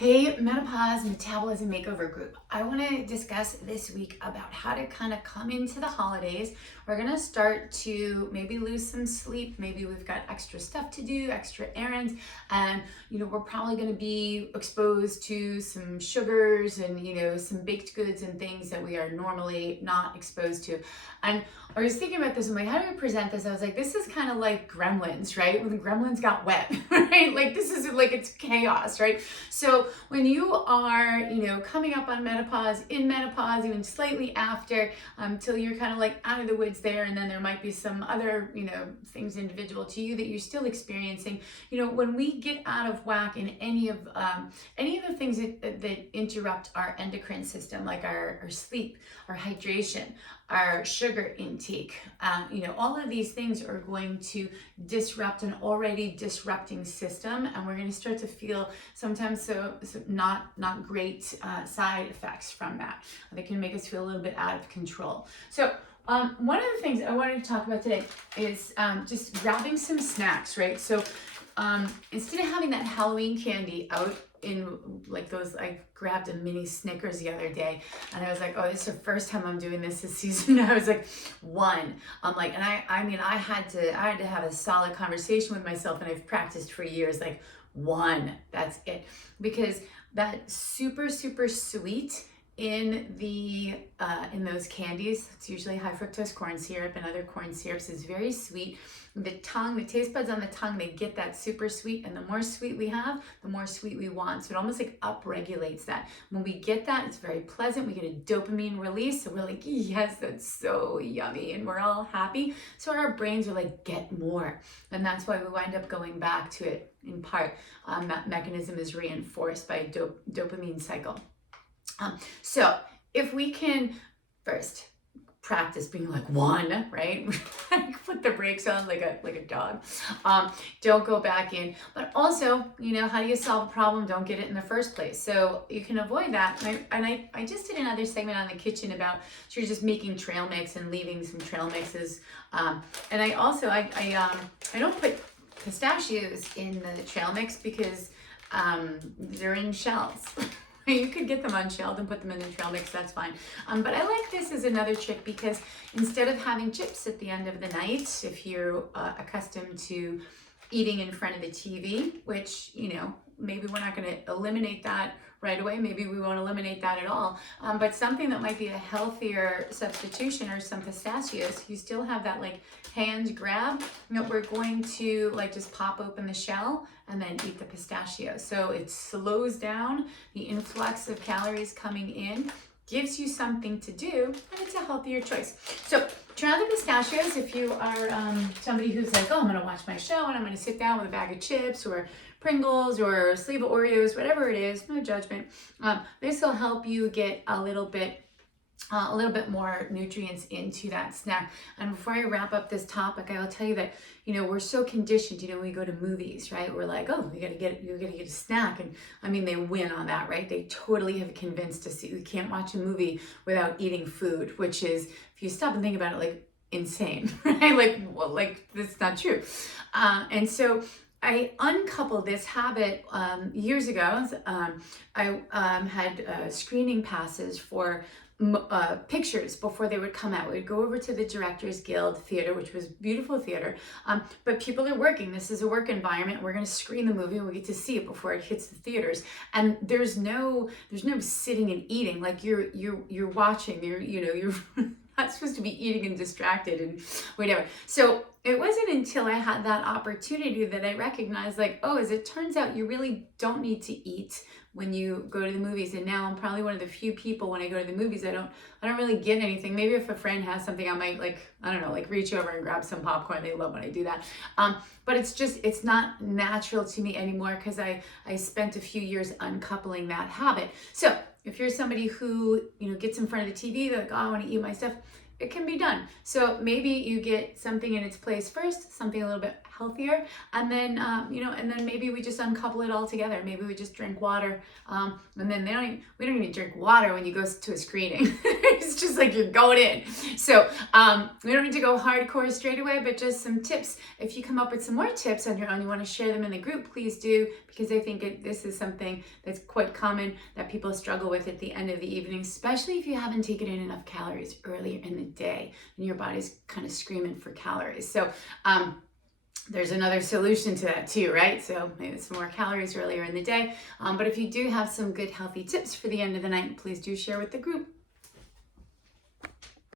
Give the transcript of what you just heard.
Hey, Menopause Metabolism Makeover Group. I want to discuss this week about how to kind of come into the holidays. We're going to start to maybe lose some sleep. Maybe we've got extra stuff to do, extra errands, and we're probably going to be exposed to some sugars and some baked goods and things that we are normally not exposed to. And I was thinking about this. I'm like, how do we present this? I was like, this is kind of like Gremlins, right? When the Gremlins got wet, right? Like this is like it's chaos, right? So when you are, coming up on menopause, in menopause, even slightly after, till you're kind of like out of the woods there, and then there might be some other, things individual to you that you're still experiencing. When we get out of whack in any of the things that interrupt our endocrine system, like our sleep, our hydration, our sugar intake, all of these things are going to disrupt an already disrupting system, and we're going to start to feel sometimes so not great side effects from that. They can make us feel a little bit out of control. So one of the things I wanted to talk about today is just grabbing some snacks, right? So instead of having that Halloween candy out in like those, I grabbed a mini Snickers the other day, and I was like, oh, this is the first time I'm doing this season. I was like, one. I'm like, and I had to have a solid conversation with myself, and I've practiced for years, like one, that's it. Because that super sweet in those candies, it's usually high fructose corn syrup and other corn syrups, is very sweet. The taste buds on the tongue, they get that super sweet, and the more sweet we have, the more sweet we want. So it almost like upregulates that. When we get that, it's very pleasant. We get a dopamine release, so we're like, yes, that's so yummy, and we're all happy. So our brains are like, get more, and that's why we wind up going back to it in part. That mechanism is reinforced by a dopamine cycle. So if we can first practice being like one, right? Put the brakes on like a dog. Don't go back in. But also, how do you solve a problem? Don't get it in the first place. So you can avoid that. And I just did another segment on the kitchen about so you're just making trail mix and leaving some trail mixes. And I also I don't put pistachios in the trail mix because they're in shells. You could get them unshelled and put them in the trail mix, that's fine. But I like this as another trick because instead of having chips at the end of the night, if you're accustomed to eating in front of the TV, which, maybe we're not going to eliminate that right away. Maybe we won't eliminate that at all. But something that might be a healthier substitution or some pistachios, you still have that like hand grab. We're going to like just pop open the shell and then eat the pistachio. So it slows down the influx of calories coming in, gives you something to do, and it's a healthier choice. So try the pistachios if you are somebody who's like, oh, I'm gonna watch my show and I'm gonna sit down with a bag of chips or Pringles or a sleeve of Oreos, whatever it is, no judgment. This will help you get a little bit more nutrients into that snack. And before I wrap up this topic, I will tell you that, we're so conditioned, when we go to movies, right? We're like, oh, you gotta get a snack. And I mean, they win on that, right? They totally have convinced us that you can't watch a movie without eating food, which is, if you stop and think about it, like insane, right? Like that's not true. And so I uncoupled this habit years ago. I had screening passes for pictures before they would come out. We'd go over to the Directors Guild Theater, which was beautiful theater, but people are working. This is a work environment. We're going to screen the movie and we get to see it before it hits the theaters. And there's no sitting and eating. Like you're watching. You're not supposed to be eating and distracted and whatever. So it wasn't until I had that opportunity that I recognized, like, oh, as it turns out, you really don't need to eat when you go to the movies. And now I'm probably one of the few people when I go to the movies, I don't really get anything. Maybe if a friend has something, I might reach over and grab some popcorn. They love when I do that. But it's not natural to me anymore because I spent a few years uncoupling that habit. So if you're somebody who, gets in front of the TV, they're like, oh, I want to eat my stuff, it can be done. So maybe you get something in its place first, something a little bit healthier. And then, and then maybe we just uncouple it all together. Maybe we just drink water. And then we don't even drink water when you go to a screening. It's just like you're going in. So we don't need to go hardcore straight away, but just some tips. If you come up with some more tips on your own, you want to share them in the group, please do, because I think this is something that's quite common that people struggle with at the end of the evening, especially if you haven't taken in enough calories earlier in the day and your body's kind of screaming for calories. So there's another solution to that too, right? So maybe some more calories earlier in the day. But if you do have some good healthy tips for the end of the night, please do share with the group.